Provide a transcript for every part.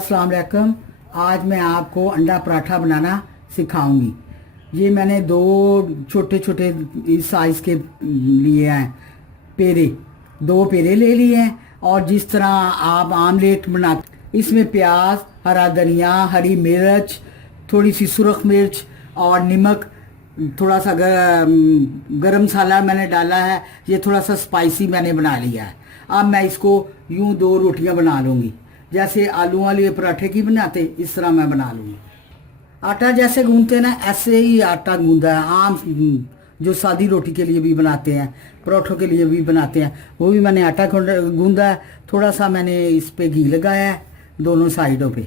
अस्सलाम वालेकुम। आज मैं आपको अंडा पराठा बनाना सिखाऊंगी। ये मैंने दो छोटे छोटे इस साइज़ के लिए हैं पेड़े, दो पेड़े ले लिए हैं। और जिस तरह आप आमलेट बनाते, इसमें प्याज, हरा धनिया, हरी मिर्च, थोड़ी सी सुरख मिर्च और नमक, थोड़ा सा गरम मसाला मैंने डाला है। ये थोड़ा सा स्पाइसी मैंने बना लिया है। अब मैं इसको यूं दो रोटियां बना लूँगी, जैसे आलू वाले पराठे की बनाते इस तरह मैं बना लूँगी। आटा जैसे गूंदते ना ऐसे ही आटा गूंदा है। आम जो सादी रोटी के लिए भी बनाते हैं, पराठों के लिए भी बनाते हैं, वो भी मैंने आटा गूंदा है। थोड़ा सा मैंने इस पे घी लगाया है दोनों साइडों पे।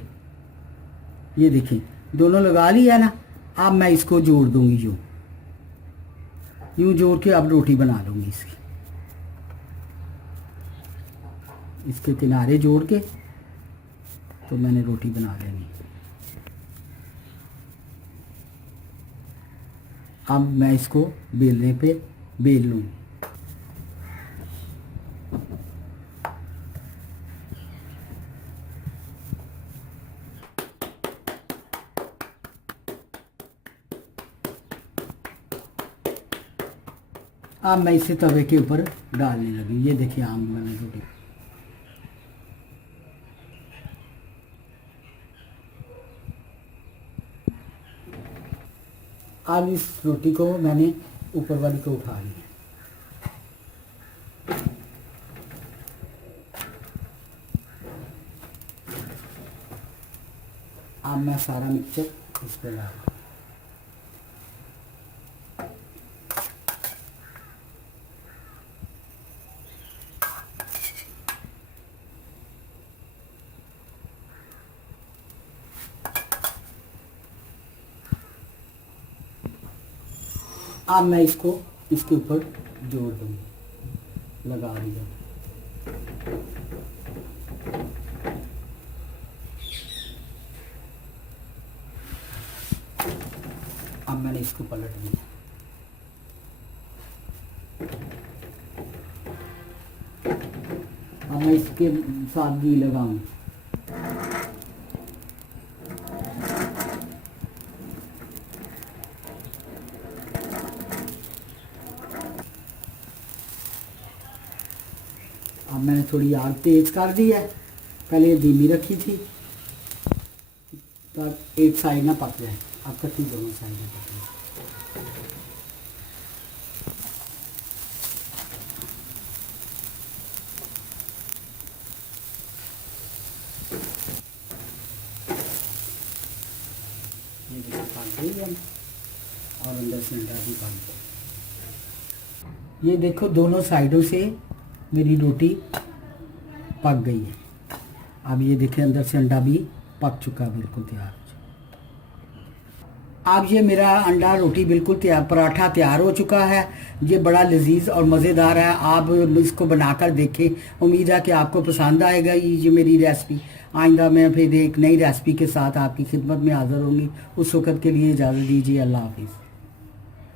ये देखिए दोनों लगा लिया ना। अब मैं इसको जोड़ दूंगी, यूँ यूँ जोड़ के अब रोटी बना लूँगी। इसके किनारे जोड़ के तो मैंने रोटी बना लेनी। अब मैं इसको बेलने पे बेल लूँ। अब मैं इसे तवे के ऊपर डालने लगी। ये देखिए आम मैंने रोटी। अब इस रोटी को मैंने ऊपर वाली को उठा लिया। अब मैं सारा मिक्सचर इस पर डाल दूँ। अब मैं इसको इसके ऊपर जोड़ दूँगी, लगा दिया। अब मैंने इसको पलट दिया। अब मैं इसके साथ घी लगाऊँ। अब मैंने थोड़ी आग तेज कर दी है। पहले धीमी रखी थी तो एक साइड ना पक जाए। अब कटी दोनों साइड में पक जाए। ये देखिए पक गई है और अंदर से अंडा भी पक गया। ये देखो दोनों साइडों से मेरी रोटी पक गई है। अब ये देखिए अंदर से अंडा भी पक चुका, बिल्कुल तैयार हो चुका। अब ये मेरा अंडा रोटी बिल्कुल तैयार, पराठा तैयार हो चुका है। ये बड़ा लजीज और मज़ेदार है। आप इसको बनाकर देखें। उम्मीद है कि आपको पसंद आएगा ये मेरी रेसिपी। आइंदा मैं फिर एक नई रेसिपी के साथ आपकी खिदमत में हाज़िर होंगी। उस वक़्त के लिए इजाज़त दीजिए। अल्लाह हाफिज़।